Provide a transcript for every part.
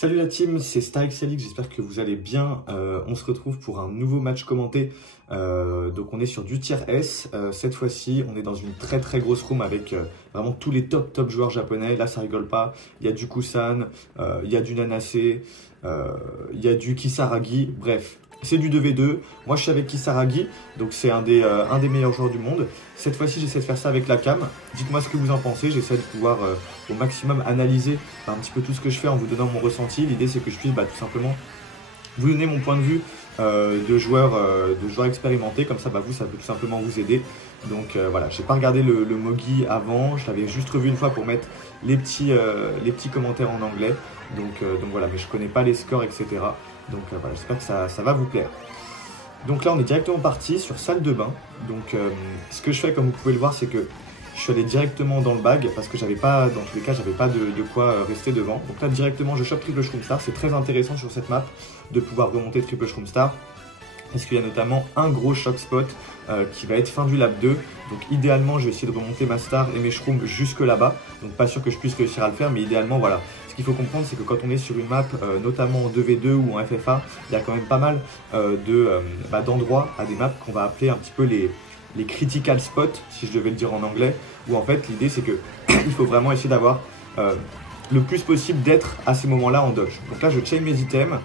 Salut la team, c'est StarXLX, j'espère que vous allez bien. On se retrouve pour un nouveau match commenté. Donc on est sur du tier S. Cette fois-ci, on est dans une très grosse room avec vraiment tous les top joueurs japonais. Là, ça rigole pas. Il y a du Kusan, il y a du Nanase, il y a du Kisaragi. Bref, c'est du 2v2. Moi, je suis avec Kisaragi, donc c'est un des meilleurs joueurs du monde. Cette fois-ci, j'essaie de faire ça avec la cam. Dites-moi ce que vous en pensez. J'essaie de pouvoir au maximum analyser un petit peu tout ce que je fais en vous donnant mon ressenti. L'idée, c'est que je puisse tout simplement vous donner mon point de vue de joueur expérimenté. Comme ça, vous, ça peut tout simplement vous aider. Donc voilà, j'ai pas regardé le Mogi avant. Je l'avais juste revu une fois pour mettre les petits commentaires en anglais. Donc voilà, mais je connais pas les scores, etc. Donc voilà, j'espère que ça va vous plaire. Donc là, on est directement parti sur salle de bain. Donc ce que je fais, comme vous pouvez le voir, c'est que je suis allé directement dans le bag parce que j'avais pas, dans tous les cas, j'avais pas de quoi rester devant. Donc là, directement, je chope triple Shroom Star. C'est très intéressant sur cette map de pouvoir remonter triple Shroom Star parce qu'il y a notamment un gros shock spot qui va être fin du lap 2. Donc idéalement, je vais essayer de remonter ma star et mes shrooms jusque là-bas. Donc pas sûr que je puisse réussir à le faire, mais idéalement, voilà. Ce qu'il faut comprendre, c'est que quand on est sur une map, notamment en 2v2 ou en FFA, il y a quand même pas mal d'endroits à des maps qu'on va appeler un petit peu les critical spots, si je devais le dire en anglais, où en fait l'idée c'est que il faut vraiment essayer d'avoir le plus possible d'être à ces moments-là en dodge. Donc là, je chain mes items.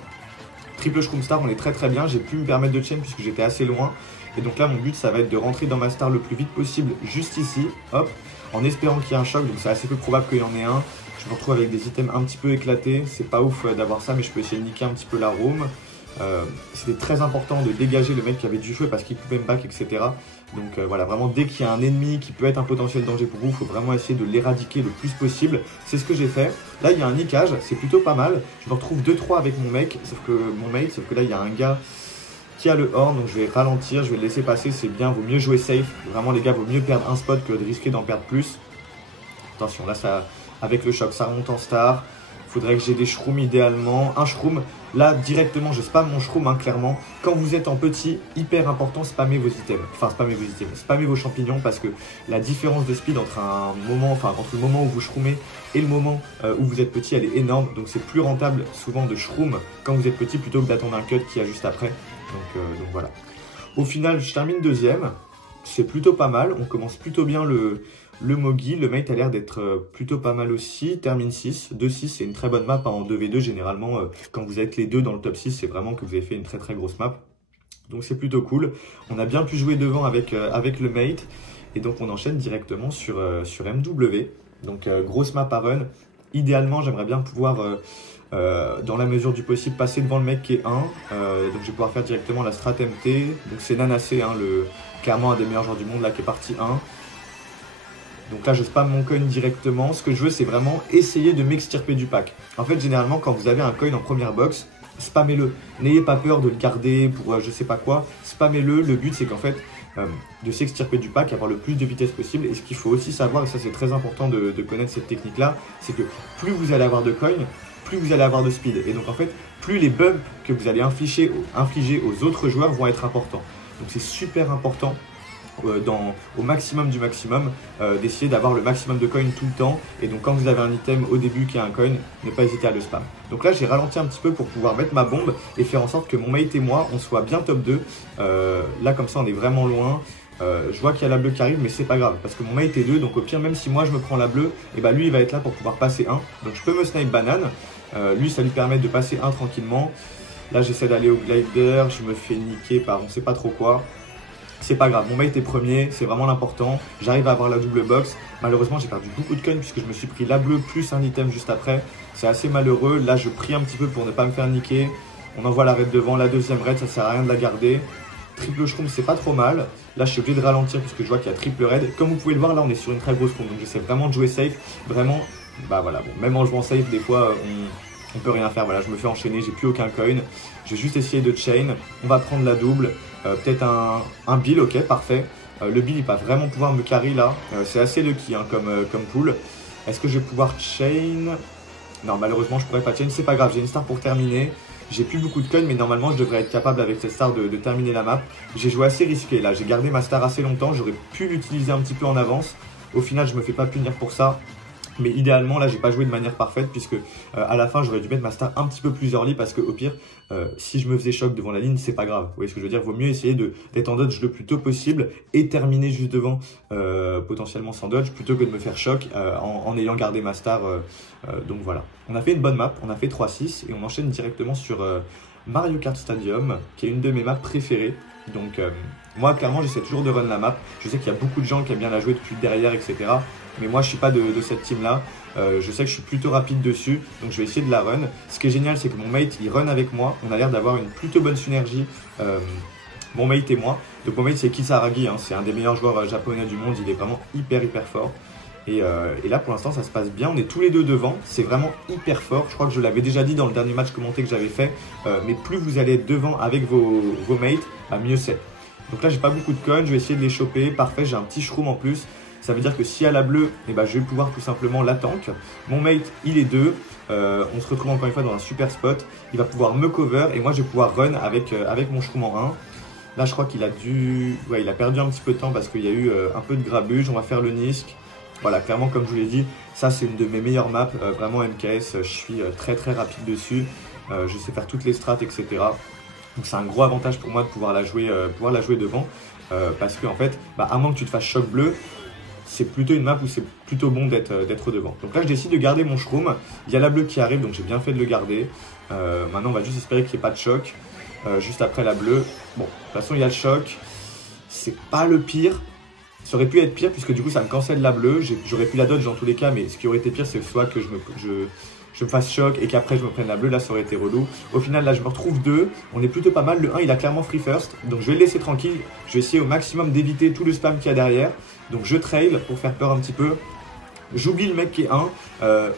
Triple Shroom Star, on est très bien. J'ai pu me permettre de chain puisque j'étais assez loin. Et donc là, mon but, ça va être de rentrer dans ma star le plus vite possible, juste ici, hop, en espérant qu'il y ait un choc. Donc c'est assez peu probable qu'il y en ait un. Je me retrouve avec des items un petit peu éclatés. C'est pas ouf d'avoir ça, mais je peux essayer de niquer un petit peu la room. C'était très important de dégager le mec qui avait du feu parce qu'il pouvait me back, etc. Donc voilà, vraiment dès qu'il y a un ennemi qui peut être un potentiel danger pour vous, il faut vraiment essayer de l'éradiquer le plus possible. C'est ce que j'ai fait. Là, il y a un nickage, c'est plutôt pas mal. Je me retrouve 2-3 avec mon mec, sauf que là, il y a un gars qui a le horn, donc je vais ralentir, je vais le laisser passer, c'est bien, vaut mieux jouer safe. Vraiment les gars, vaut mieux perdre un spot que de risquer d'en perdre plus. Attention, là, ça, avec le choc, ça remonte en star. Il faudrait que j'ai des shrooms idéalement. Un shroom, là directement je spamme mon shroom, hein, clairement. Quand vous êtes en petit, hyper important, spammez vos items. Enfin, spammez vos champignons parce que la différence de speed entre le moment où vous shroomez et le moment où vous êtes petit, elle est énorme. Donc c'est plus rentable souvent de shroom quand vous êtes petit plutôt que d'attendre un cut qui a juste après. Donc voilà. Au final, je termine deuxième. C'est plutôt pas mal. On commence plutôt bien le Mogi. Le mate a l'air d'être plutôt pas mal aussi. Termine 6. 2-6, c'est une très bonne map, hein, en 2v2. Généralement, quand vous êtes les deux dans le top 6, c'est vraiment que vous avez fait une très grosse map. Donc c'est plutôt cool. On a bien pu jouer devant avec le mate. Et donc on enchaîne directement sur MW. Donc grosse map à run. Idéalement, j'aimerais bien pouvoir, dans la mesure du possible, passer devant le mec qui est 1. Donc je vais pouvoir faire directement la strat MT. Donc c'est Nanase, hein, clairement un des meilleurs joueurs du monde là qui est parti 1. Donc là, je spam mon coin directement. Ce que je veux, c'est vraiment essayer de m'extirper du pack. En fait, généralement, quand vous avez un coin en première box, spammez-le. N'ayez pas peur de le garder pour je sais pas quoi. Spammez-le. Le but, c'est qu'en fait, de s'extirper du pack, avoir le plus de vitesse possible. Et ce qu'il faut aussi savoir, et ça c'est très important de connaître cette technique-là, c'est que plus vous allez avoir de coins, plus vous allez avoir de speed. Et donc en fait, plus les bugs que vous allez infliger aux autres joueurs vont être importants. Donc c'est super important au maximum du maximum d'essayer d'avoir le maximum de coins tout le temps. Et donc quand vous avez un item au début qui a un coin, ne pas hésiter à le spam. Donc là j'ai ralenti un petit peu pour pouvoir mettre ma bombe et faire en sorte que mon mate et moi on soit bien top 2. Là comme ça on est vraiment loin. Je vois qu'il y a la bleue qui arrive, mais c'est pas grave parce que mon mate est 2, donc au pire même si moi je me prends la bleue, et lui il va être là pour pouvoir passer 1. Donc je peux me snipe banane. Lui ça lui permet de passer 1 tranquillement. Là j'essaie d'aller au glider, je me fais niquer par on sait pas trop quoi. C'est pas grave, mon mate est premier, c'est vraiment l'important. J'arrive à avoir la double box. Malheureusement, j'ai perdu beaucoup de coins puisque je me suis pris la bleue plus un item juste après. C'est assez malheureux. Là, je prie un petit peu pour ne pas me faire niquer. On envoie la raid devant. La deuxième raid, ça sert à rien de la garder. Triple shroom, c'est pas trop mal. Là, je suis obligé de ralentir puisque je vois qu'il y a triple raid. Comme vous pouvez le voir, là, on est sur une très grosse room. Donc, j'essaie vraiment de jouer safe. Vraiment, voilà. Bon, même en jouant safe, des fois, on peut rien faire. Voilà, je me fais enchaîner, j'ai plus aucun coin. Je vais juste essayer de chain. On va prendre la double. Peut-être un bill, ok, parfait. Le bill, il va vraiment pouvoir me carry là. C'est assez lucky, hein, comme pool. Est-ce que je vais pouvoir chain? Non, malheureusement, je pourrais pas chain. C'est pas grave, j'ai une star pour terminer. J'ai plus beaucoup de coins, mais normalement, je devrais être capable avec cette star de terminer la map. J'ai joué assez risqué là. J'ai gardé ma star assez longtemps. J'aurais pu l'utiliser un petit peu en avance. Au final, je me fais pas punir pour ça. Mais idéalement, là, j'ai pas joué de manière parfaite puisque à la fin, j'aurais dû mettre ma star un petit peu plus early parce que au pire, si je me faisais choc devant la ligne, c'est pas grave. Vous voyez ce que je veux dire? Vaut mieux essayer d'être en dodge le plus tôt possible et terminer juste devant, potentiellement sans dodge, plutôt que de me faire choc en ayant gardé ma star. Donc voilà. On a fait une bonne map, on a fait 3-6 et on enchaîne directement sur Mario Kart Stadium, qui est une de mes maps préférées. Donc moi, clairement, j'essaie toujours de run la map. Je sais qu'il y a beaucoup de gens qui aiment bien la jouer depuis derrière, etc. Mais moi, je suis pas de cette team-là. Je sais que je suis plutôt rapide dessus, donc je vais essayer de la run. Ce qui est génial, c'est que mon mate, il run avec moi. On a l'air d'avoir une plutôt bonne synergie, mon mate et moi. Donc mon mate, c'est Kisaragi, hein. C'est un des meilleurs joueurs japonais du monde. Il est vraiment hyper fort. Et là, pour l'instant, ça se passe bien. On est tous les deux devant. C'est vraiment hyper fort. Je crois que je l'avais déjà dit dans le dernier match commenté que j'avais fait. Mais plus vous allez être devant avec vos mates, mieux c'est. Donc là, j'ai pas beaucoup de coins. Je vais essayer de les choper. Parfait, j'ai un petit shroom en plus. Ça veut dire que si elle a bleu, je vais pouvoir tout simplement la tank. Mon mate, il est 2. On se retrouve encore une fois dans un super spot. Il va pouvoir me cover et moi, je vais pouvoir run avec mon shroom en 1. Là, je crois qu'il a il a perdu un petit peu de temps parce qu'il y a eu un peu de grabuge. On va faire le Nisk. Voilà, clairement, comme je vous l'ai dit, ça, c'est une de mes meilleures maps. Vraiment, MKS, je suis très rapide dessus. Je sais faire toutes les strats, etc. Donc, c'est un gros avantage pour moi de pouvoir la jouer devant. Parce qu'en fait, à moins que tu te fasses choc bleu, c'est plutôt une map où c'est plutôt bon d'être devant. Donc là, je décide de garder mon shroom. Il y a la bleue qui arrive, donc j'ai bien fait de le garder. Maintenant, on va juste espérer qu'il n'y ait pas de choc. Juste après la bleue. Bon, de toute façon, il y a le choc. C'est pas le pire. Ça aurait pu être pire, puisque du coup, ça me cancelle la bleue. J'aurais pu la dodge dans tous les cas, mais ce qui aurait été pire, c'est soit que je me fasse choc et qu'après, je me prenne la bleue. Là, ça aurait été relou. Au final, là, je me retrouve 2. On est plutôt pas mal. Le 1, il a clairement free first. Donc, je vais le laisser tranquille. Je vais essayer au maximum d'éviter tout le spam qu'il y a derrière. Donc je trail pour faire peur un petit peu. J'oublie le mec qui est 1.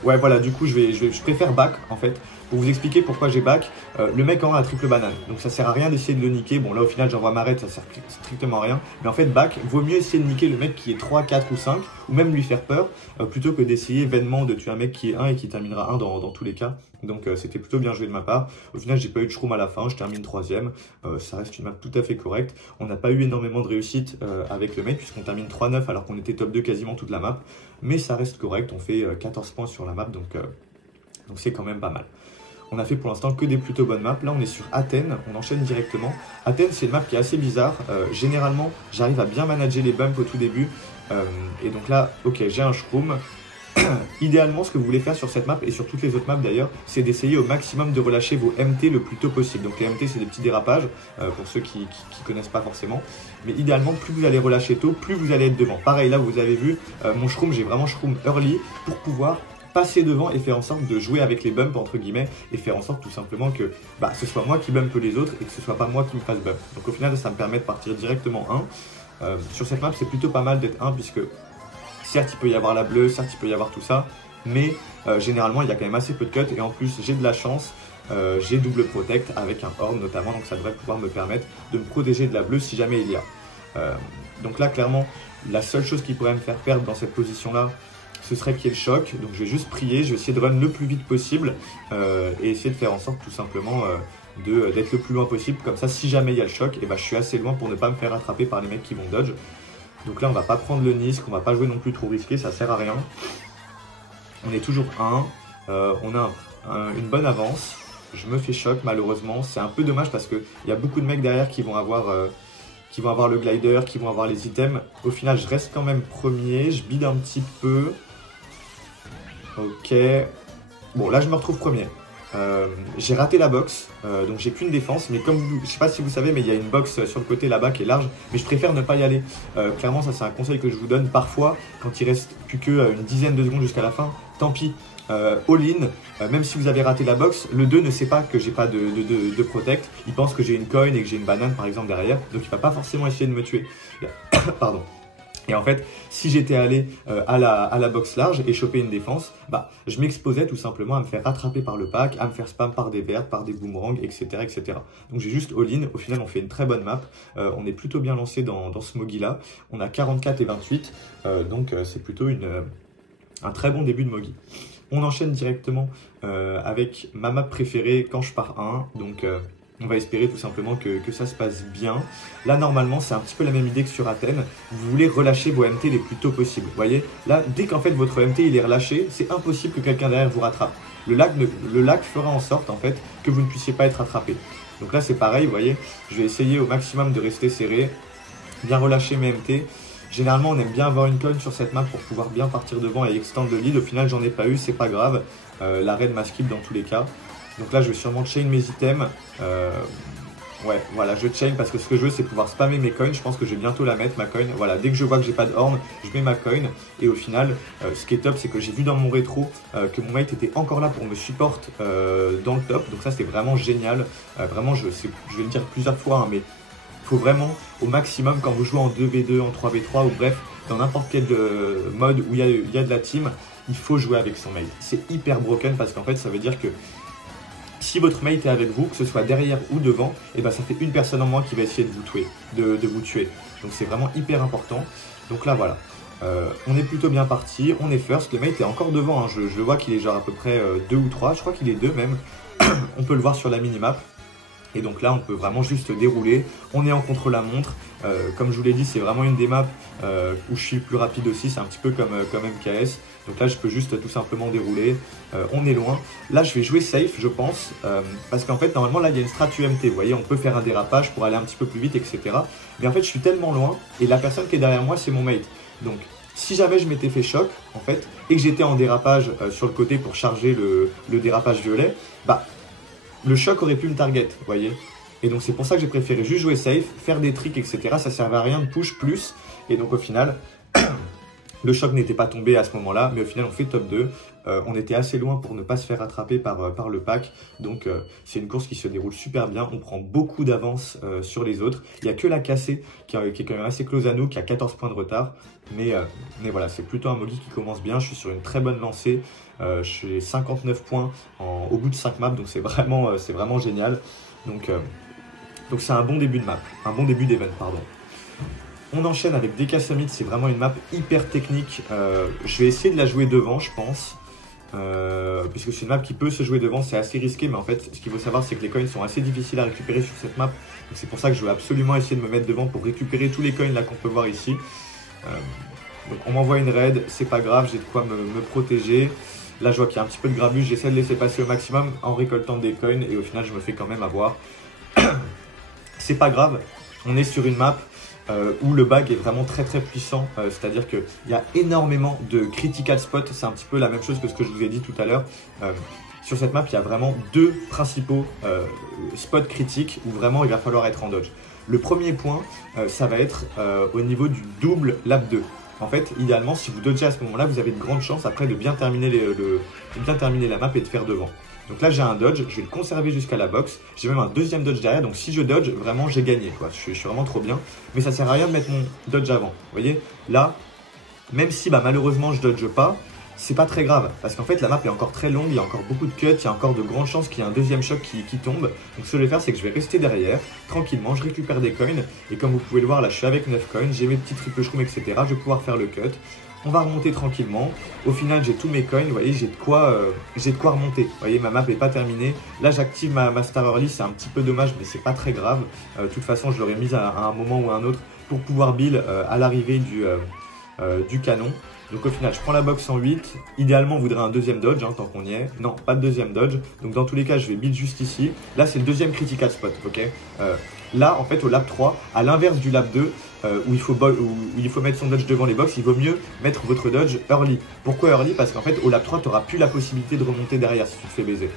Ouais, voilà, du coup, je préfère back en fait. Pour vous expliquer pourquoi j'ai back, le mec en 1 a triple banane. Donc ça sert à rien d'essayer de le niquer. Bon, là au final, j'envoie ma raid, ça sert strictement à rien. Mais en fait, back, vaut mieux essayer de niquer le mec qui est 3, 4 ou 5, ou même lui faire peur, plutôt que d'essayer vainement de tuer un mec qui est 1 et qui terminera 1 dans tous les cas. Donc c'était plutôt bien joué de ma part. Au final, j'ai pas eu de shroom à la fin, je termine 3ème. Ça reste une map tout à fait correcte. On n'a pas eu énormément de réussite avec le mec, puisqu'on termine 3-9 alors qu'on était top 2 quasiment toute la map. Mais ça reste correct, on fait 14 points sur la map, donc c'est quand même pas mal. On a fait pour l'instant que des plutôt bonnes maps. Là, on est sur Athènes, on enchaîne directement. Athènes, c'est une map qui est assez bizarre. Généralement, j'arrive à bien manager les bumps au tout début. Et donc là, ok, j'ai un shroom. Idéalement, ce que vous voulez faire sur cette map et sur toutes les autres maps d'ailleurs, c'est d'essayer au maximum de relâcher vos MT le plus tôt possible. Donc les MT, c'est des petits dérapages, pour ceux qui connaissent pas forcément. Mais idéalement, plus vous allez relâcher tôt, plus vous allez être devant. Pareil, là, vous avez vu, mon shroom, j'ai vraiment shroom early pour pouvoir passer devant et faire en sorte de jouer avec les bumps entre guillemets et faire en sorte tout simplement que ce soit moi qui bump les autres et que ce soit pas moi qui me fasse bump. Donc au final ça me permet de partir directement 1. Sur cette map c'est plutôt pas mal d'être 1 puisque certes il peut y avoir la bleue, certes il peut y avoir tout ça, mais généralement il y a quand même assez peu de cuts et en plus j'ai de la chance, j'ai double protect avec un horn notamment, donc ça devrait pouvoir me permettre de me protéger de la bleue si jamais il y a. Donc là clairement la seule chose qui pourrait me faire perdre dans cette position là, ce serait qu'il y ait le choc. Donc je vais juste prier, je vais essayer de run le plus vite possible et essayer de faire en sorte tout simplement d'être le plus loin possible. Comme ça, si jamais il y a le choc, je suis assez loin pour ne pas me faire attraper par les mecs qui vont dodge. Donc là, on va pas prendre le Nisk, on va pas jouer non plus trop risqué, ça sert à rien. On est toujours 1, on a une bonne avance. Je me fais choc malheureusement, c'est un peu dommage parce qu'il y a beaucoup de mecs derrière qui vont avoir le glider, qui vont avoir les items. Au final, je reste quand même premier, je bide un petit peu. Ok. Bon, là, je me retrouve premier. J'ai raté la box, donc j'ai qu'une défense. Mais comme je sais pas si vous savez, mais il y a une box sur le côté là-bas qui est large. Mais je préfère ne pas y aller. Clairement, ça, c'est un conseil que je vous donne. Parfois, quand il reste plus qu'une dizaine de secondes jusqu'à la fin, tant pis. All-in, même si vous avez raté la box, le 2 ne sait pas que j'ai pas de protect. Il pense que j'ai une coin et que j'ai une banane par exemple derrière. Donc il va pas forcément essayer de me tuer. Pardon. Et en fait, si j'étais allé à la box large et choper une défense, je m'exposais tout simplement à me faire rattraper par le pack, à me faire spam par des vertes, par des boomerangs, etc. etc. Donc j'ai juste all-in. Au final, on fait une très bonne map. On est plutôt bien lancé dans ce Mogi là. On a 44 et 28. Donc c'est plutôt un très bon début de Mogi. On enchaîne directement avec ma map préférée quand je pars 1. Donc On va espérer tout simplement que ça se passe bien. Là, normalement, c'est un petit peu la même idée que sur Athènes. Vous voulez relâcher vos MT les plus tôt possible. Vous voyez, là, dès qu'en fait votre MT il est relâché, c'est impossible que quelqu'un derrière vous rattrape. Le lac fera en sorte en fait que vous ne puissiez pas être attrapé. Donc là, c'est pareil, vous voyez, je vais essayer au maximum de rester serré, bien relâcher mes MT. Généralement, on aime bien avoir une coin sur cette map pour pouvoir bien partir devant et extendre le lead. Au final, j'en ai pas eu, c'est pas grave. La raid m'a skip dans tous les cas. Donc là, je vais sûrement chain mes items. Ouais, voilà, je chain parce que ce que je veux, c'est pouvoir spammer mes coins. Je pense que je vais bientôt la mettre, ma coin. Voilà, dès que je vois que j'ai pas de horn, je mets ma coin. Et au final, ce qui est top, c'est que j'ai vu dans mon rétro que mon mate était encore là pour me support dans le top. Donc ça, c'était vraiment génial. Vraiment, je vais le dire plusieurs fois, hein, mais il faut vraiment, au maximum, quand vous jouez en 2v2, en 3v3, ou bref, dans n'importe quel mode où il y a de la team, il faut jouer avec son mate. C'est hyper broken parce qu'en fait, ça veut dire que si votre mate est avec vous, que ce soit derrière ou devant, et ben ça fait une personne en moins qui va essayer de vous tuer. Donc c'est vraiment hyper important. Donc là voilà, on est plutôt bien parti, on est first, le mate est encore devant, hein. Je vois qu'il est genre à peu près 2 ou 3, je crois qu'il est 2 même. On peut le voir sur la minimap. Et donc là, on peut vraiment juste dérouler. On est en contre-la-montre. Comme je vous l'ai dit, c'est vraiment une des maps où je suis plus rapide aussi. C'est un petit peu comme MKS. Donc là, je peux juste tout simplement dérouler. On est loin. Là, je vais jouer safe, je pense. Parce qu'en fait, normalement, là, il y a une strat UMT. Vous voyez, on peut faire un dérapage pour aller un petit peu plus vite, etc. Mais en fait, je suis tellement loin. Et la personne qui est derrière moi, c'est mon mate. Donc, si jamais je m'étais fait choc, en fait, et que j'étais en dérapage sur le côté pour charger le dérapage violet, bah, le choc aurait pu me target, vous voyez. Et donc c'est pour ça que j'ai préféré juste jouer safe, faire des tricks, etc. Ça servait à rien de push plus. Et donc au final, le choc n'était pas tombé à ce moment-là. Mais au final, on fait top 2. On était assez loin pour ne pas se faire attraper par le pack. Donc c'est une course qui se déroule super bien. On prend beaucoup d'avance sur les autres. Il n'y a que la cassée qui est quand même assez close à nous, qui a 14 points de retard. Mais voilà, c'est plutôt un Mogi qui commence bien. Je suis sur une très bonne lancée. Je suis 59 points au bout de 5 maps, donc c'est vraiment génial. Donc c'est un bon début de map, un bon début d'event, pardon. On enchaîne avec DK Summit, c'est vraiment une map hyper technique. Je vais essayer de la jouer devant, je pense. Puisque c'est une map qui peut se jouer devant, c'est assez risqué, mais en fait, ce qu'il faut savoir, c'est que les coins sont assez difficiles à récupérer sur cette map. C'est pour ça que je veux absolument essayer de me mettre devant pour récupérer tous les coins là qu'on peut voir ici. Donc on m'envoie une raid, c'est pas grave, j'ai de quoi me protéger. Là, je vois qu'il y a un petit peu de grabuge, j'essaie de laisser passer au maximum en récoltant des coins et au final, je me fais quand même avoir. C'est pas grave, on est sur une map où le bag est vraiment très très puissant, c'est-à-dire qu'il y a énormément de critical spots, c'est un petit peu la même chose que ce que je vous ai dit tout à l'heure. Sur cette map, il y a vraiment deux principaux spots critiques où vraiment il va falloir être en dodge. Le premier point, ça va être au niveau du double lap 2. En fait, idéalement, si vous dodgez à ce moment-là, vous avez de grandes chances après de bien terminer, la map et de faire devant. Donc là, j'ai un dodge, je vais le conserver jusqu'à la box. J'ai même un deuxième dodge derrière, donc si je dodge, vraiment, j'ai gagné, quoi. Je suis vraiment trop bien. Mais ça sert à rien de mettre mon dodge avant. Vous voyez, là, même si malheureusement, je dodge pas, c'est pas très grave. Parce qu'en fait, la map est encore très longue, il y a encore beaucoup de cuts, il y a encore de grandes chances qu'il y ait un deuxième choc qui tombe. Donc ce que je vais faire, c'est que je vais rester derrière, tranquillement, je récupère des coins. Et comme vous pouvez le voir, là, je suis avec 9 coins, j'ai mes petits triple shrooms, etc. Je vais pouvoir faire le cut. On va remonter tranquillement. Au final, j'ai tous mes coins, vous voyez, j'ai de quoi remonter. Vous voyez, ma map n'est pas terminée. Là, j'active ma star early, c'est un petit peu dommage, mais c'est pas très grave. De toute façon, je l'aurais mise à un moment ou à un autre pour pouvoir build à l'arrivée du canon. Donc au final, je prends la box en 8. Idéalement, on voudrait un deuxième dodge, hein, tant qu'on y est. Non, pas de deuxième dodge. Donc dans tous les cas, je vais build juste ici. Là, c'est le deuxième critical spot, ok. Là, en fait, au lap 3, à l'inverse du lap 2, où il faut mettre son dodge devant les box, il vaut mieux mettre votre dodge early. Pourquoi early? Parce qu'en fait, au lap 3, tu n'auras plus la possibilité de remonter derrière si tu te fais baiser.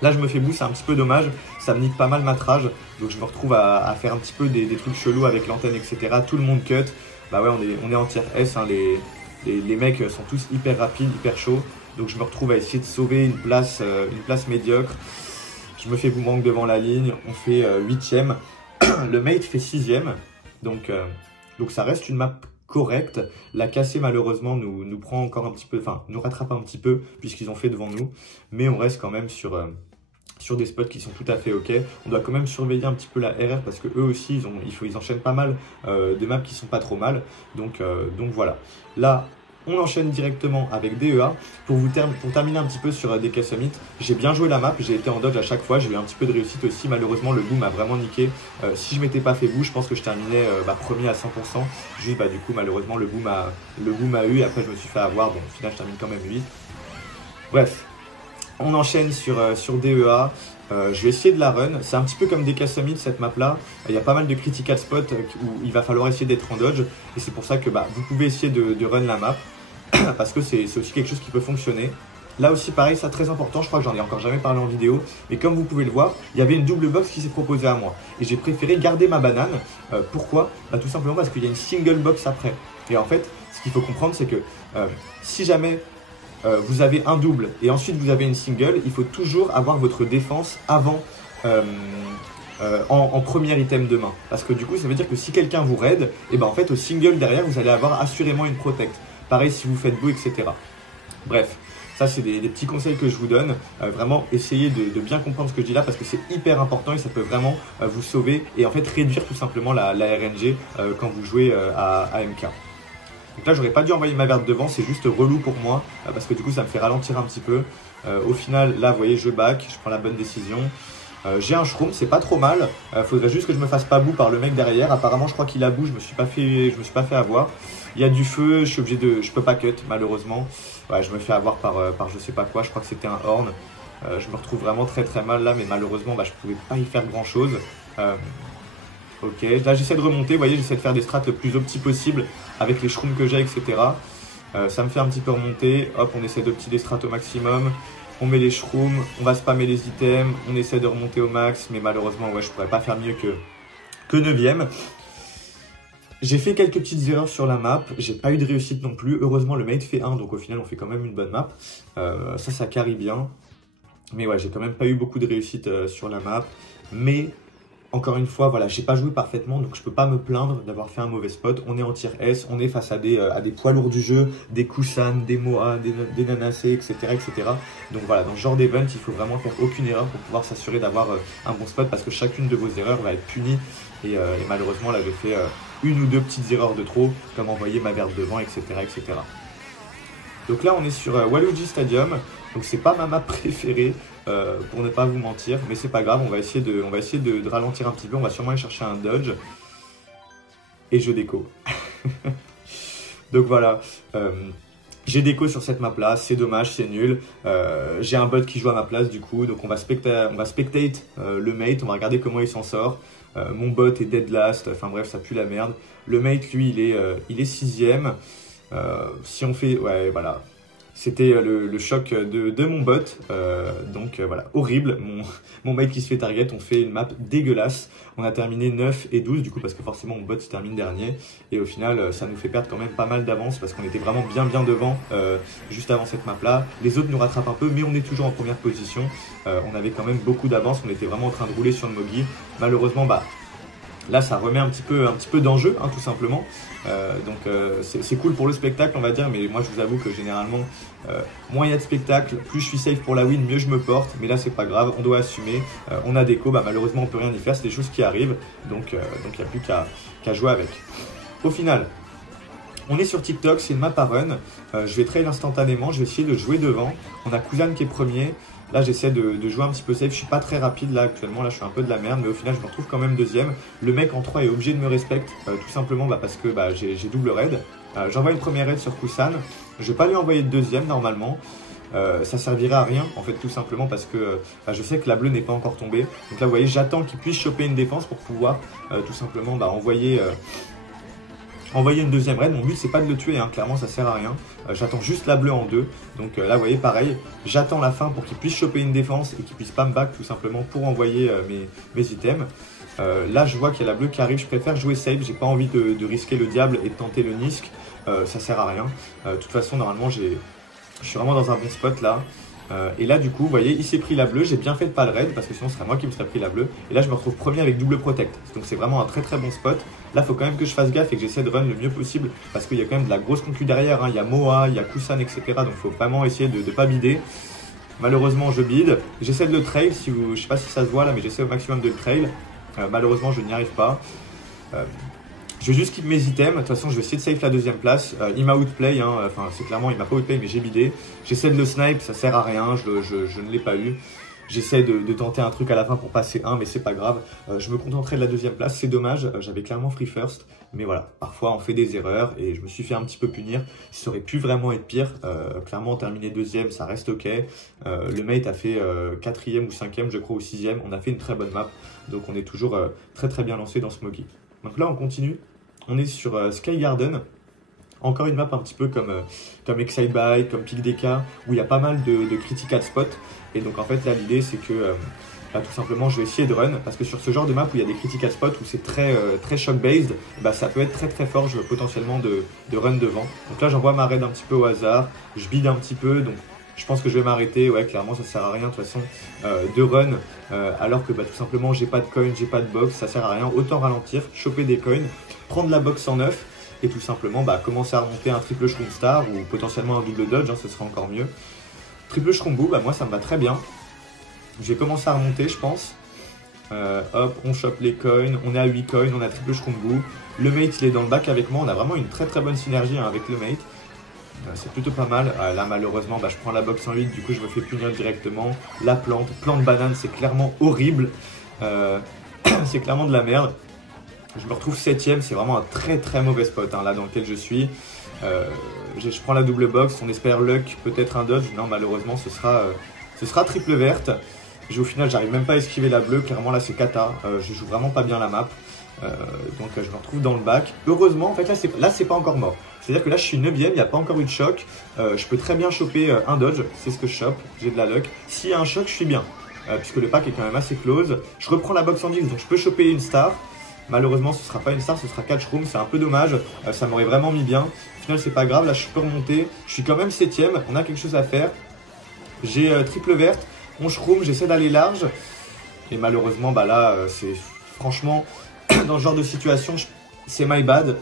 Là, je me fais boost, c'est un petit peu dommage. Ça me nique pas mal ma trage. Donc je me retrouve à faire un petit peu des trucs chelous avec l'antenne, etc. Tout le monde cut. Bah ouais, on est en tier S, hein, les mecs sont tous hyper rapides, hyper chauds. Donc je me retrouve à essayer de sauver une place médiocre. Je me fais boomerang devant la ligne. On fait 8ème. Le mate fait 6ème. Donc ça reste une map correcte. La cassée malheureusement nous prend encore un petit peu, enfin nous rattrape un petit peu puisqu'ils ont fait devant nous. Mais on reste quand même sur des spots qui sont tout à fait ok. On doit quand même surveiller un petit peu la RR parce que eux aussi ils enchaînent pas mal de maps qui sont pas trop mal. Donc voilà. Là, On enchaîne directement avec DEA pour terminer un petit peu sur DK Summit. J'ai bien joué la map, j'ai été en dodge à chaque fois, j'ai eu un petit peu de réussite aussi. Malheureusement, le boom a vraiment niqué. Si je m'étais pas fait bout, je pense que je terminais premier à 100%. Juste du coup, malheureusement, le boom a eu. Après, je me suis fait avoir. Bon, au final, je termine quand même 8. Bref, on enchaîne sur DEA. Je vais essayer de la run. C'est un petit peu comme DK Summit cette map là. Il y a pas mal de critical spots où il va falloir essayer d'être en dodge. Et c'est pour ça que vous pouvez essayer de run la map. Parce que c'est aussi quelque chose qui peut fonctionner. Là aussi pareil, ça très important, je crois que j'en ai encore jamais parlé en vidéo. Et comme vous pouvez le voir, il y avait une double box qui s'est proposée à moi. Et j'ai préféré garder ma banane. Pourquoi? Tout simplement parce qu'il y a une single box après. Et en fait, ce qu'il faut comprendre, c'est que si jamais vous avez un double et ensuite vous avez une single, il faut toujours avoir votre défense avant en premier item de main. Parce que du coup, ça veut dire que si quelqu'un vous raid, et en fait au single derrière, vous allez avoir assurément une protect. Pareil si vous faites beau, etc. Bref, ça c'est des petits conseils que je vous donne. Vraiment, essayez de bien comprendre ce que je dis là parce que c'est hyper important et ça peut vraiment vous sauver et en fait réduire tout simplement la RNG quand vous jouez à MK. Donc là, j'aurais pas dû envoyer ma verte devant, c'est juste relou pour moi parce que du coup, ça me fait ralentir un petit peu. Au final, là, vous voyez, je back, je prends la bonne décision. J'ai un shroom, c'est pas trop mal. Faudrait juste que je me fasse pas bout par le mec derrière. Apparemment, je crois qu'il a bout, je me suis pas fait avoir. Il y a du feu, je suis obligé je peux pas cut malheureusement. Ouais, je me fais avoir par je sais pas quoi, je crois que c'était un horn. Je me retrouve vraiment très très mal là, mais malheureusement, je pouvais pas y faire grand chose. Ok, là j'essaie de remonter, vous voyez, j'essaie de faire des strats le plus opti possible avec les shrooms que j'ai, etc. Ça me fait un petit peu remonter. Hop, on essaie d'opti les strats au maximum. On met les shrooms, on va spammer les items, on essaie de remonter au max, mais malheureusement, ouais, je pourrais pas faire mieux que 9ème. J'ai fait quelques petites erreurs sur la map, j'ai pas eu de réussite non plus. Heureusement, le mate fait 1, donc au final, on fait quand même une bonne map. Ça carry bien. Mais ouais, j'ai quand même pas eu beaucoup de réussite sur la map. Mais encore une fois, voilà, j'ai pas joué parfaitement, donc je peux pas me plaindre d'avoir fait un mauvais spot. On est en tier S, on est face à des poids lourds du jeu, des Kusan, des Moa, des Nanacé, etc., etc. Donc voilà, dans ce genre d'event, il faut vraiment faire aucune erreur pour pouvoir s'assurer d'avoir un bon spot parce que chacune de vos erreurs va être punie. Et malheureusement, là, j'ai fait une ou deux petites erreurs de trop, comme envoyer ma verte devant, etc., etc. Donc là, on est sur Waluigi Stadium. Donc c'est pas ma map préférée pour ne pas vous mentir, mais c'est pas grave, on va essayer de ralentir un petit peu, on va sûrement aller chercher un dodge. Et je déco. Donc voilà, j'ai déco sur cette map là, c'est dommage, c'est nul. J'ai un bot qui joue à ma place du coup, donc on va spectate le mate, on va regarder comment il s'en sort. Mon bot est dead last, enfin bref, ça pue la merde. Le mate lui, il est 6ème. Si on fait, ouais voilà. C'était le choc de mon bot, donc voilà, horrible, mon mate qui se fait target, on fait une map dégueulasse, on a terminé 9 et 12 du coup parce que forcément mon bot il termine dernier et au final ça nous fait perdre quand même pas mal d'avance parce qu'on était vraiment bien devant juste avant cette map là, les autres nous rattrapent un peu mais on est toujours en première position, on avait quand même beaucoup d'avance, on était vraiment en train de rouler sur le Mogi, malheureusement là ça remet un petit peu d'enjeu hein, tout simplement. Donc c'est cool pour le spectacle on va dire, mais moi je vous avoue que généralement moins il y a de spectacle, plus je suis safe pour la win, mieux je me porte, mais là c'est pas grave, on doit assumer, on a déco, malheureusement on peut rien y faire, c'est des choses qui arrivent, donc il n'y a plus qu'à jouer avec. Au final, on est sur TikTok, c'est une map à run, je vais trail instantanément, je vais essayer de jouer devant, on a Kusan qui est premier. Là, j'essaie de jouer un petit peu safe. Je suis pas très rapide là actuellement. Là, je suis un peu de la merde, mais au final, je me retrouve quand même deuxième. Le mec en 3 est obligé de me respecter, tout simplement parce que j'ai double raid. J'envoie une première raid sur Kusan. Je vais pas lui envoyer de deuxième normalement. Ça servirait à rien en fait, tout simplement parce que je sais que la bleue n'est pas encore tombée. Donc là, vous voyez, j'attends qu'il puisse choper une défense pour pouvoir tout simplement envoyer une deuxième raid. Mon but c'est pas de le tuer, hein. Clairement ça sert à rien. J'attends juste la bleue en 2. Donc là vous voyez pareil, j'attends la fin pour qu'il puisse choper une défense et qu'il puisse pas me back tout simplement pour envoyer mes items. Là je vois qu'il y a la bleue qui arrive, je préfère jouer safe, j'ai pas envie de risquer le diable et de tenter le Nisk. Ça sert à rien. De toute façon normalement je suis vraiment dans un bon spot là. Et là du coup vous voyez il s'est pris la bleue, j'ai bien fait de pas le raid parce que sinon ce serait moi qui me serais pris la bleue. Et là je me retrouve premier avec double protect, donc c'est vraiment un très très bon spot. Là faut quand même que je fasse gaffe et que j'essaie de run le mieux possible parce qu'il y a quand même de la grosse concu derrière, hein. Il y a Moa, il y a Kusan, etc. Donc il faut vraiment essayer de pas bider. Malheureusement je bide, j'essaie de le trail, je sais pas si ça se voit là mais j'essaie au maximum de le trail. Malheureusement je n'y arrive pas. Je vais juste keep mes items. De toute façon, je vais essayer de safe la deuxième place. Il m'a outplay, hein. Enfin, c'est clairement, il m'a pas outplay, mais j'ai bidé. J'essaie de le snipe, ça sert à rien, je ne l'ai pas eu. J'essaie de tenter un truc à la fin pour passer 1, mais c'est pas grave. Je me contenterai de la deuxième place, c'est dommage. J'avais clairement free first, mais voilà. Parfois, on fait des erreurs et je me suis fait un petit peu punir. Ça aurait pu vraiment être pire. Clairement, terminer deuxième, ça reste ok. Le mate a fait quatrième ou cinquième, je crois, ou sixième. On a fait une très bonne map, donc on est toujours très très bien lancé dans Smoky. Donc là, on continue. On est sur Sky Garden. Encore une map un petit peu comme Excitebike, comme PicDK, où il y a pas mal de critical spots. Et donc en fait, là, l'idée, c'est que tout simplement, je vais essayer de run. Parce que sur ce genre de map où il y a des critical spots, où c'est très shock-based, ça peut être très très fort. Je veux potentiellement de run devant. Donc là, j'envoie ma raid un petit peu au hasard. Je bide un petit peu. Donc je pense que je vais m'arrêter. Ouais, clairement, ça sert à rien de toute façon de run. Alors que tout simplement, j'ai pas de coin, j'ai pas de box. Ça sert à rien. Autant ralentir, choper des coins, prendre la box en neuf. Et tout simplement commencer à remonter un triple shroom star ou potentiellement un double dodge, hein, ce serait encore mieux. Triple shroom boo, moi ça me va très bien. Je vais commencer à remonter, je pense. Hop, on chope les coins, on est à 8 coins, on a triple shroom boo. Le mate il est dans le bac avec moi, on a vraiment une très très bonne synergie avec le mate. C'est plutôt pas mal. Là malheureusement je prends la box en 8, du coup je me fais punir directement. La plante banane, c'est clairement horrible. C'est clairement de la merde. Je me retrouve 7ème, c'est vraiment un très très mauvais spot là dans lequel je suis. Je prends la double box, on espère luck, peut-être un dodge. Non, malheureusement ce sera triple verte. Au final, j'arrive même pas à esquiver la bleue, clairement là c'est cata. Je joue vraiment pas bien la map. Donc je me retrouve dans le bac. Heureusement, en fait là c'est pas encore mort. C'est-à-dire que là je suis 9ème, il n'y a pas encore eu de choc. Je peux très bien choper un dodge, c'est ce que je chope, j'ai de la luck. S'il y a un choc, je suis bien. Puisque le pack est quand même assez close. Je reprends la box en 10, donc je peux choper une star. Malheureusement, ce ne sera pas une star, ce sera 4 shrooms. C'est un peu dommage. Ça m'aurait vraiment mis bien. Au final, c'est pas grave. Là, je peux remonter. Je suis quand même 7ème. On a quelque chose à faire. J'ai triple verte. On shroom. J'essaie d'aller large. Et malheureusement, là, c'est franchement, dans ce genre de situation, c'est my bad.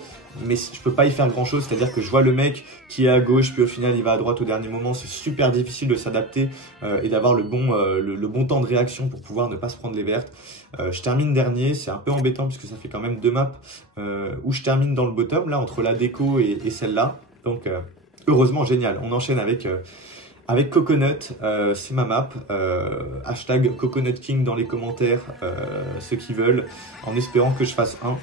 Mais je peux pas y faire grand chose, c'est-à-dire que je vois le mec qui est à gauche, puis au final il va à droite au dernier moment. C'est super difficile de s'adapter et d'avoir le bon temps de réaction pour pouvoir ne pas se prendre les vertes. Je termine dernier, c'est un peu embêtant puisque ça fait quand même 2 maps où je termine dans le bottom, là entre la déco et celle-là. Donc heureusement, génial. On enchaîne avec Coconut, c'est ma map. Hashtag Coconut King dans les commentaires, ceux qui veulent, en espérant que je fasse 1.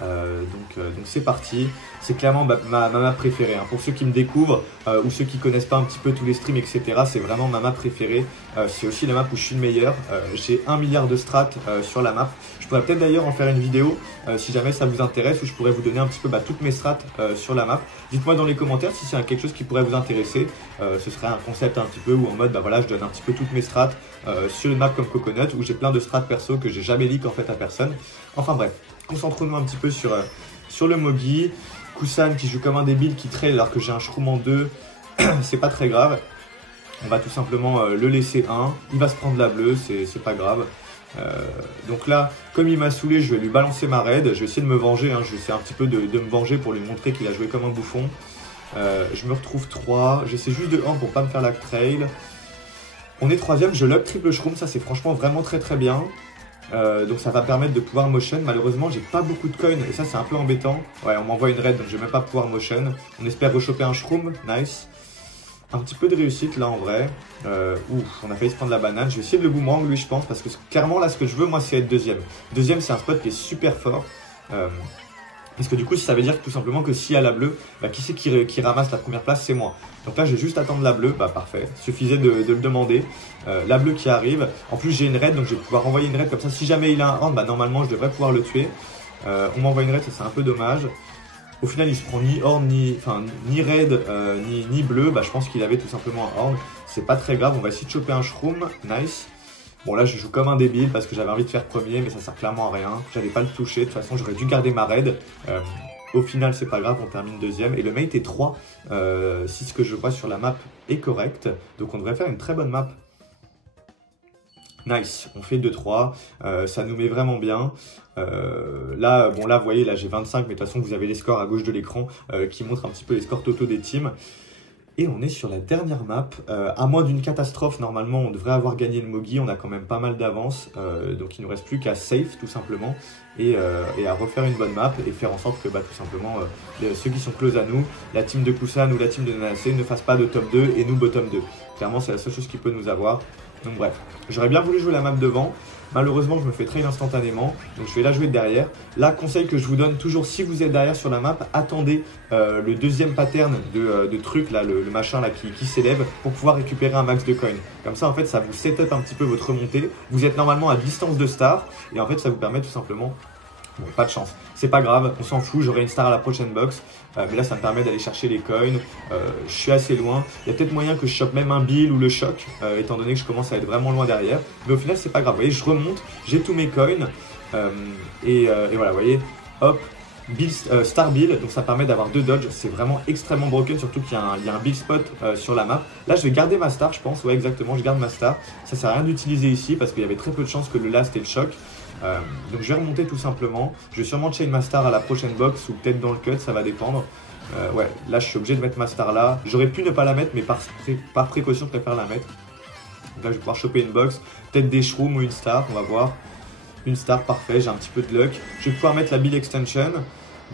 Donc c'est parti. C'est clairement ma map préférée, hein. Pour ceux qui me découvrent ou ceux qui connaissent pas un petit peu tous les streams, etc. C'est vraiment ma map préférée. C'est aussi la map où je suis le meilleur. J'ai 1 milliard de strats sur la map. Je pourrais peut-être d'ailleurs en faire une vidéo si jamais ça vous intéresse, où je pourrais vous donner un petit peu toutes mes strats sur la map. Dites-moi dans les commentaires si c'est quelque chose qui pourrait vous intéresser. Ce serait un concept un petit peu où en mode voilà, je donne un petit peu toutes mes strats sur une map comme Coconut, où j'ai plein de strats perso que j'ai jamais leak en fait à personne. Enfin bref, concentrons-nous un petit peu sur le Mogi. Kusan qui joue comme un débile, qui trail alors que j'ai un shroom en 2. C'est pas très grave. On va tout simplement le laisser 1. Il va se prendre la bleue, c'est pas grave. Donc là, comme il m'a saoulé, je vais lui balancer ma raid. Je vais essayer de me venger, hein. Je vais essayer un petit peu de me venger pour lui montrer qu'il a joué comme un bouffon. Je me retrouve 3. J'essaie juste de 1 pour pas me faire la trail. On est 3ème, je lock triple shroom. Ça c'est franchement vraiment très très bien. Donc ça va permettre de pouvoir motion. Malheureusement j'ai pas beaucoup de coins et ça c'est un peu embêtant. Ouais, on m'envoie une raid donc je vais même pas pouvoir motion. On espère rechoper un shroom, nice. Un petit peu de réussite là en vrai. On a failli se prendre la banane. Je vais essayer de le boomerang lui je pense, parce que clairement là ce que je veux moi c'est être 2ème. 2ème c'est un spot qui est super fort. Parce que du coup ça veut dire tout simplement que s'il y a la bleue, qui c'est qui ramasse la première place, c'est moi. Donc là je vais juste attendre la bleue, parfait, suffisait de le demander. La bleue qui arrive, en plus j'ai une raid donc je vais pouvoir envoyer une raid comme ça, si jamais il a un horn, normalement je devrais pouvoir le tuer. On m'envoie une raid, ça c'est un peu dommage. Au final il se prend ni horn, ni raid, ni bleu, je pense qu'il avait tout simplement un horn. C'est pas très grave, on va essayer de choper un shroom, nice. Bon là je joue comme un débile parce que j'avais envie de faire premier mais ça sert clairement à rien. J'allais pas le toucher, de toute façon j'aurais dû garder ma raid. Au final c'est pas grave, on termine 2ème et le mate est 3 si ce que je vois sur la map est correct. Donc on devrait faire une très bonne map. Nice, on fait 2-3, ça nous met vraiment bien. Là vous voyez, là j'ai 25 mais de toute façon vous avez les scores à gauche de l'écran qui montrent un petit peu les scores totaux des teams. Et on est sur la dernière map. À moins d'une catastrophe, normalement, on devrait avoir gagné le Mogi. On a quand même pas mal d'avance. Donc, il ne nous reste plus qu'à save, tout simplement. Et à refaire une bonne map et faire en sorte que, tout simplement, ceux qui sont close à nous, la team de Kusan ou la team de Nanase, ne fassent pas de top 2 et nous bottom 2. Clairement, c'est la seule chose qui peut nous avoir. Donc, bref. J'aurais bien voulu jouer la map devant. Malheureusement, je me fais trail instantanément, donc je vais la jouer de derrière. Là, conseil que je vous donne toujours, si vous êtes derrière sur la map, attendez le deuxième pattern de truc, là, le machin là, qui s'élève pour pouvoir récupérer un max de coins. Comme ça, en fait, ça vous setup un petit peu votre remontée. Vous êtes normalement à distance de star et en fait, ça vous permet tout simplement... Bon, pas de chance, c'est pas grave, on s'en fout, j'aurai une star à la prochaine box. Mais là, ça me permet d'aller chercher les coins. Je suis assez loin. Il y a peut-être moyen que je chope même un Bill ou le choc, étant donné que je commence à être vraiment loin derrière. Mais au final, c'est pas grave. Vous voyez, je remonte, j'ai tous mes coins. Et voilà, vous voyez, hop, Bill, Star Bill. Donc ça permet d'avoir 2 dodges. C'est vraiment extrêmement broken, surtout qu'il y a un Bill spot sur la map. Là, je vais garder ma star, je pense. Ouais, exactement, je garde ma star. Ça sert à rien d'utiliser ici parce qu'il y avait très peu de chances que le last ait le choc. Donc je vais remonter tout simplement. Je vais sûrement chain ma star à la prochaine box ou peut-être dans le cut, ça va dépendre. Ouais, là je suis obligé de mettre ma star là. J'aurais pu ne pas la mettre, mais par précaution, je préfère la mettre. Donc là je vais pouvoir choper une box, peut-être des shrooms ou une star, on va voir. Une star, parfait, j'ai un petit peu de luck. Je vais pouvoir mettre la Bill Extension.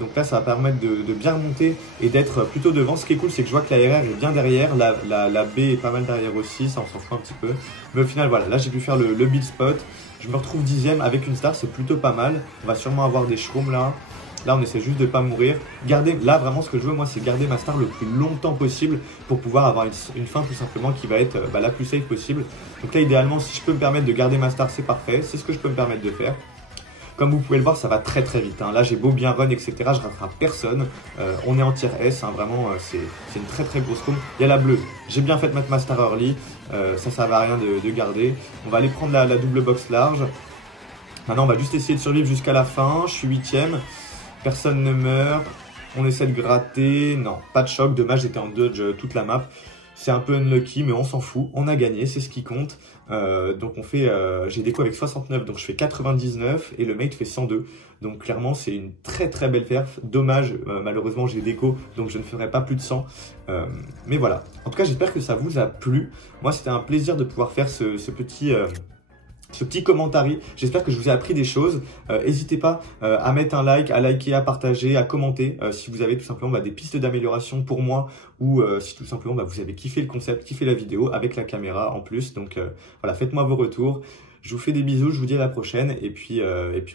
Donc là ça va permettre de bien remonter et d'être plutôt devant. Ce qui est cool, c'est que je vois que la RR est bien derrière, la B est pas mal derrière aussi, ça on s'en fout un petit peu. Mais au final voilà, là j'ai pu faire le Bill spot. Je me retrouve 10ème avec une star, c'est plutôt pas mal. On va sûrement avoir des shrooms là. Là, on essaie juste de ne pas mourir. Là, vraiment, ce que je veux, moi, c'est garder ma star le plus longtemps possible pour pouvoir avoir une fin tout simplement qui va être la plus safe possible. Donc là, idéalement, si je peux me permettre de garder ma star, c'est parfait. C'est ce que je peux me permettre de faire. Comme vous pouvez le voir, ça va très très vite. Hein. Là, j'ai beau bien run, etc. Je rattrape personne. On est en tier S. Hein. Vraiment, c'est une très très grosse room. Il y a la bleue. J'ai bien fait de mettre ma star early. Ça ne va à rien de garder. On va aller prendre la double box large. Maintenant, on va juste essayer de survivre jusqu'à la fin. Je suis 8ème. Personne ne meurt. On essaie de gratter. Non, pas de choc. Dommage, j'étais en dodge toute la map. C'est un peu unlucky, mais on s'en fout. On a gagné, c'est ce qui compte. Donc on fait, j'ai déco avec 69, donc je fais 99 et le mate fait 102. Donc clairement, c'est une très très belle perf. Dommage, malheureusement, j'ai déco, donc je ne ferai pas plus de 100. Mais voilà. En tout cas, j'espère que ça vous a plu. Moi, c'était un plaisir de pouvoir faire ce petit commentaire. J'espère que je vous ai appris des choses. N'hésitez pas à mettre un like, à liker, à partager, à commenter si vous avez tout simplement des pistes d'amélioration pour moi ou si tout simplement vous avez kiffé le concept, kiffé la vidéo avec la caméra en plus. Donc voilà, faites-moi vos retours. Je vous fais des bisous, je vous dis à la prochaine et puis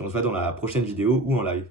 on se voit dans la prochaine vidéo ou en live.